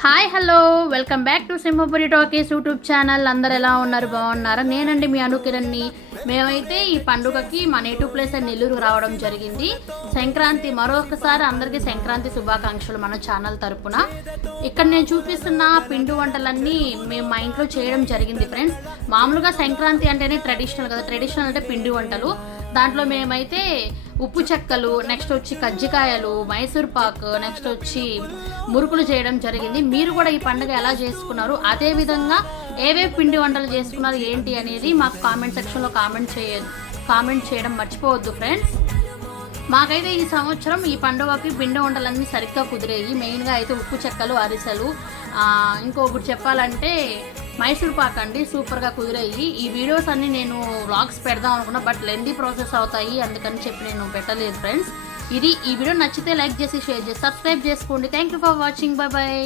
Hi hello welcome back to Simhapuri talkies YouTube channel. అందరు ఎలా ఉన్నారు? బాగున్నారా? నేనండి మీ అనుకిరణ్ని. మేమైతే ఈ పండుగకి మా నేటివ్ ప్లేస్ అని నెల్లూరు రావడం జరిగింది. సంక్రాంతి మరొకసారి అందరికీ సంక్రాంతి శుభాకాంక్షలు మన ఛానల్ తరపున. ఇక్కడ నేను చూపిస్తున్న పిండి వంటలన్నీ మేము మా ఇంట్లో చేయడం జరిగింది ఫ్రెండ్స్. మామూలుగా సంక్రాంతి అంటేనే ట్రెడిషనల్ కదా, ట్రెడిషనల్ అంటే పిండి వంటలు. దాంట్లో మేమైతే ఉప్పు చెక్కలు, నెక్స్ట్ వచ్చి కజ్జికాయలు, మైసూర్ పాక్, నెక్స్ట్ వచ్చి మురుకులు చేయడం జరిగింది. మీరు కూడా ఈ పండుగ ఎలా చేసుకున్నారు, అదేవిధంగా ఏవే పిండి వంటలు చేసుకున్నారు ఏంటి అనేది మాకు కామెంట్ సెక్షన్లో కామెంట్ చేయడం మర్చిపోవద్దు ఫ్రెండ్స్. మాకైతే ఈ సంవత్సరం ఈ పండుగకి పిండి వంటలన్నీ సరిగ్గా కుదిరేయి. మెయిన్గా అయితే ఉప్పు చెక్కలు, అరిసెలు, ఇంకొకటి చెప్పాలంటే మైసూర్ పాక్ అండి, సూపర్గా కుదిరాయి. ఈ వీడియోస్ అన్నీ నేను వ్లాగ్స్ పెడదాం అనుకున్నా, బట్ లెందీ ప్రాసెస్ అవుతాయి, అందుకని చెప్పి నేను పెట్టలేదు ఫ్రెండ్స్. ఈ వీడియో నచ్చితే లైక్ చేసి షేర్ చేసి సబ్స్క్రైబ్ చేసుకోండి. Thank you for watching. Bye bye.